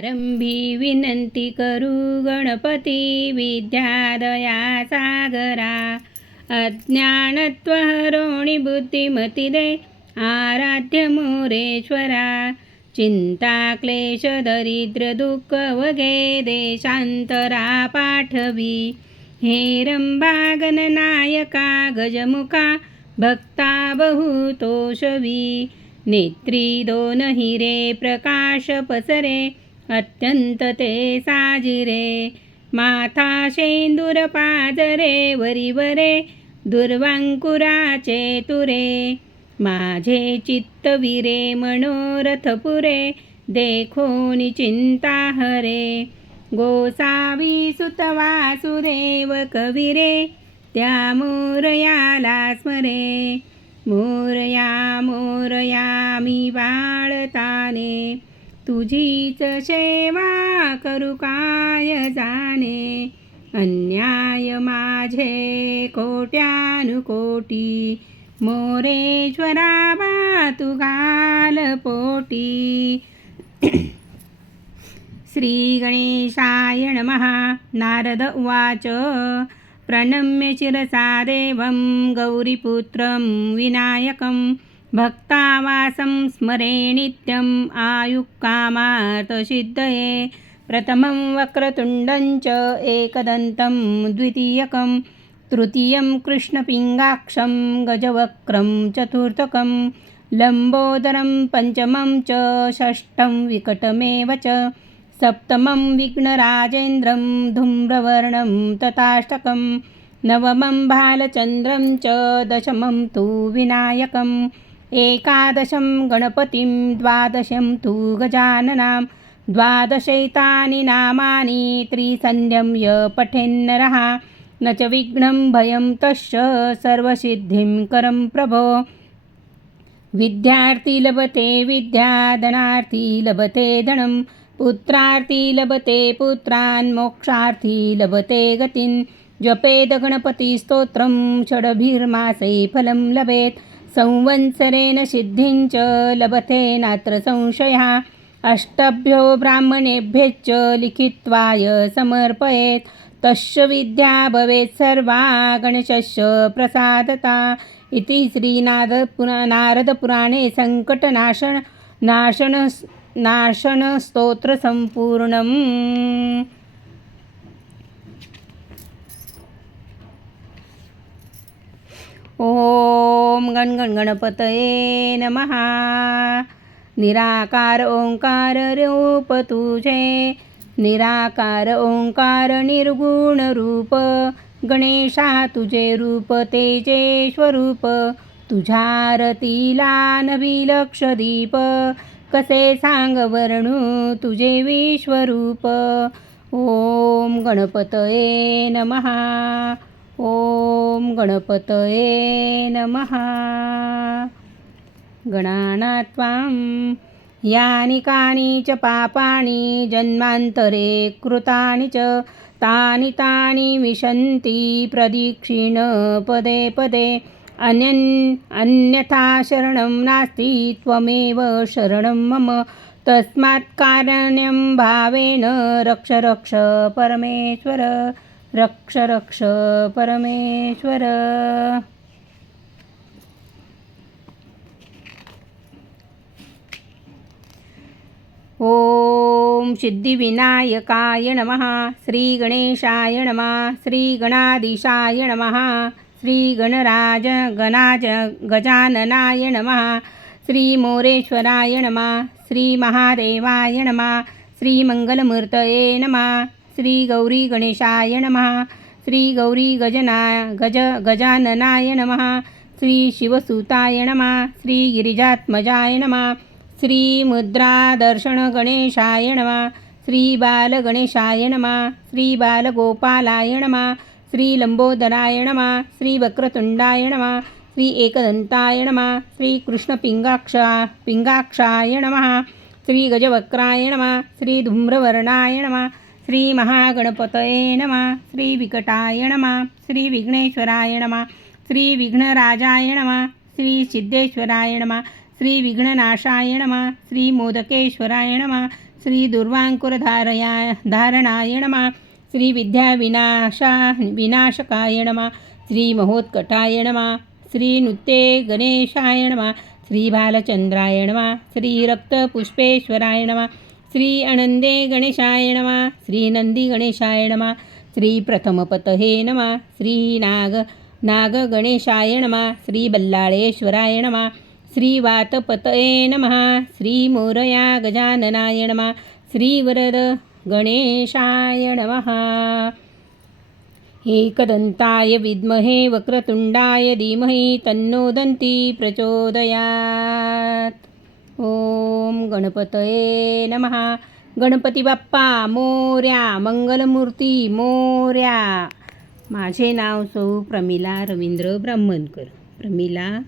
आरंभी विनंती करू गणपती विद्यादया सागरा अज्ञानत्व हरोणि बुद्धिमती दे आराध्य मोरेश्वरा. चिंता क्लेश दरिद्र दुःख वगे देशांतरा पाठवी. हे रंभागननायका गजमुखा भक्ता बहुतोषवी. नेत्री दोन हिरे प्रकाश पसरे अत्यंत ते साजिरे. माथा शेंदूर पाजरे वरीवरे दुर्वांकुराचे तुरे. माझे चित्त विरे मनोरथ पुरे देखोनी चिंता हरे गोसावी सुतवासुदेव कविरे त्या मोरयाला स्मरे. मोरया मोरया मी बाळताने. तुझीच सेवा करू काय जाणे? अन्याय माझे कोट्यानुकोटी. मोरेश्वरा बा तू घाल पोटी. श्री गणेशाय नमः. नारद उवाच. प्रणम्य शिरसा देवं गौरीपुत्रं विनायकं. भक्तावासं स्मरे नित्यम् आयुक्कामार्थसिद्धये प्रथमं वक्रतुण्डं च एकदन्तं द्वितीयकं तृतीयं कृष्णपिङ्गाक्षं गजवक्रं चतुर्थकं लम्बोदरं पञ्चमं च षष्ठं विकटमेव च सप्तमं विघ्नराजेन्द्रं धूम्रवर्णं तथाष्टकं नवमं बालचन्द्रं च दशमं तु विनायकम्। एकादशं गणपतिं द्वादशं तु गजाननां द्वादशैतानि नामानि त्रिसन्ध्यं य पठेन्नरः। न च विघ्नं भयं तस्य सर्वसिद्धिं करं प्रभो। विद्यार्थी लभते विद्या धनार्थी लभते धनं पुत्रार्थी लभते पुत्रान् मोक्षार्थी लभते गतिं जपेद गणपतिस्तोत्रं षडभिर्मासे फलं लभेत्। संवत्सरेण सिद्धिं च लभते नात्र संशयः। अष्टभ्यो ब्राह्मणेभ्यश्च लिखित्वाय समर्पयेत्। तस्य विद्या भवेत् सर्वा गणेशस्य प्रसादता। इति श्रीनादपुरा नारदपुराणे सङ्कटनाशन नाशन नाशनस्तोत्रसम्पूर्णम्। ओम गण गण गणपतये नमहा निराकार ओंकार रूप तुझे. निराकार ओंकार निर्गुण रूप. गणेशा तुझे रूप तेजे स्वरूप. तुझ्यारतीला नवी दीप. कसे सांग वर्णू तुझे विश्वरूप. ओम गणपतये नमहा ओम गणपतये नमः। गणानात्वां यानि कानि च पापानि जन्मान्तरे कृतानि च तानि तानि विशन्ति प्रदीक्षिण पदे पदे। अन्यन् अन्यथा शरणं नास्ति त्वमेव शरणं मम। तस्मात् कारणं भावेन रक्ष रक्ष परमेश्वर। रक्ष रक्ष परमेश्वर. ॐ सिद्धिविनायकाय नमः श्रीगणेशाय नमः श्रीगणाधीशाय नमः श्रीगणराज गणाज गजाननाय नमः श्रीमोरेश्वराय नमः श्रीमहादेवाय नमः श्रीमङ्गलमूर्तये नमः. श्री गौरी गणेशाय नमः श्रीगौरी गजना गज गजाननाय नमः श्रीशिवसुताय नमः श्रीगिरिजात्मजाय नमः श्रीमुद्रादर्शनगणेशाय नमः श्रीबालगणेशाय नमः श्रीबालगोपालाय नमः श्री नमः श्रीवक्रतुण्डाय नमः श्री एकदन्ताय नमः श्रीकृष्णपिङ्गाक्षा पिङ्गाक्षाय नमः श्रीगजवक्राय नमः श्रीधूम्रवर्णाय नमः श्रीमहागणपतये नमा श्री विकटाय नमा श्री विघ्नेश्वराय नमा श्री विघ्नराजाय नमा श्री सिद्धेश्वराय नमा श्री दुर्वाङ्कुरधारया धारणाय नमा श्री विद्याविनाशा विनाशकाय नमा श्री महोत्कटाय नमा श्री नृत्ये गणेशाय नमः श्री बालचंद्राय नमा श्री रक्तपुष्पेश्वराय श्री अनंदे गणेशाय नमा। श्री नंदी गणेशाय नमः। श्री प्रथमपतहे नमा। श्री नाग नाग गणेशाय नमा। श्री बल्लाळेश्वराय नमः। श्री वातपतये नमः। श्री मोरया गजाननाय नमा। श्री वरद गणेशाय नमः। एकदन्ताय विद्महे वक्रतुण्डाय धीमहि तन्नो दन्ती प्रचोदयात्। ओम गणपतये नमः. गणपती बाप्पा मोर्या मंगलमूर्ती मोर्या. माझे नाव सौ प्रमिला रवींद्र ब्राह्मणकर. प्रमिला